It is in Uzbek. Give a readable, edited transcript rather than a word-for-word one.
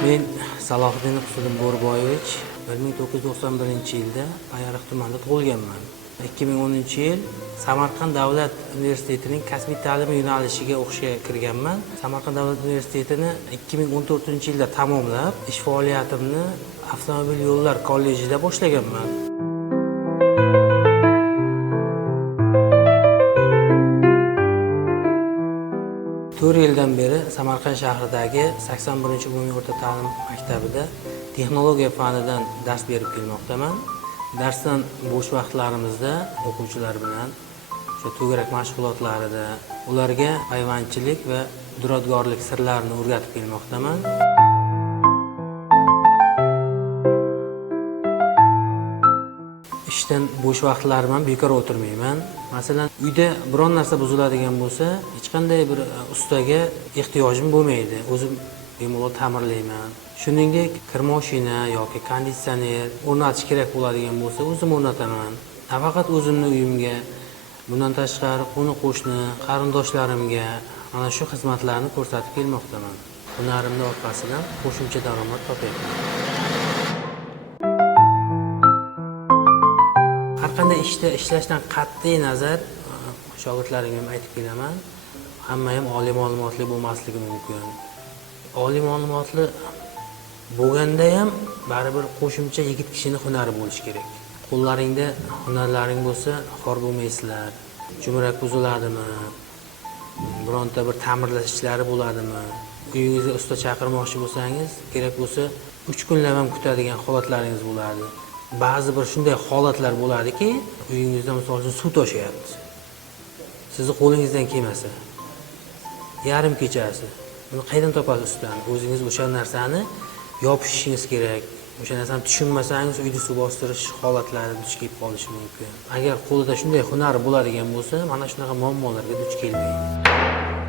Men Salohiddin Qusulim Bo'rboyevich 1991-yilda Payariq tumanida tug'ilganman. 2010-yil Samarqand davlat universitetining kasbiy ta'lim yo'nalishiga o'qishga kirganman. Samarqand davlat universitetini 2014-yilda tamomlab, ish faoliyatimni avtomobil yo'llar kollejida boshlaganman. 4 yildan beri Samarqand shahridagi 81-umumiy o'rta ta'lim maktabida texnologiya fanidan dars berib kelmoqdaman. Darsdan bo'sh vaqtlarimizda o'quvchilar bilan to'garak mashg'ulotlarida ularga hayvonchilik va duradgorlik sirlarini o'rgatib kelmoqdaman. Ishdan bo'sh vaqtlarimdan bekor o'tirmayman. Masalan, uyda biron narsa buziladigan bo'lsa, hech qanday bir ustaga ehtiyojim bo'lmaydi. O'zim bemalol ta'mirlayman. Shuningdek, kir mashina yoki konditsioner o'rnatish kerak bo'ladigan bo'lsa, o'zim o'rnataman. Nafaqat o'zimning uyimga, bundan tashqari qo'ni-qo'shni, qarindoshlarimga ana shu xizmatlarni ko'rsatib kelmoqdaman. Hunarimning orqasidan qo'shimcha daromad topyapman. Har qanday ishda ishlashdan qat'iy nazar shogirdlarimga ham aytib kelaman. Hamma ham oliy ma'lumotli bo'lmasligi mumkin. Oliy ma'lumotli bo'lganda ham baribir qo'shimcha yigit kishining hunari bo'lishi kerak. Qo'llaringda hunarlaring bo'lsa, xor bo'lmaysizlar. Jo'mrak buziladimi? Bironta bir ta'mirlash ishlari bo'ladimi? Uyingizga usta chaqirmoqchi bo'lsangiz, kerak bo'lsa 3 kunlab ham kutadigan holatlaringiz bo'ladi. Ba'zi bir shunday holatlar bo'ladiki, uyingizda misol uchun suv toshyapti. Sizni qo'lingizdan kelmasa, yarim kechasi. Buni qayerdan topasiz ustani? O'zingiz o'sha narsani yopishingiz kerak. O'sha narsani tushunmasangiz, uyda suv bostirish holatlari duch kelib qolishi mumkin. Agar qo'lida shunday hunar bo'ladigan bo'lsa, mana shunaqa muammolarga duch kelmaydi.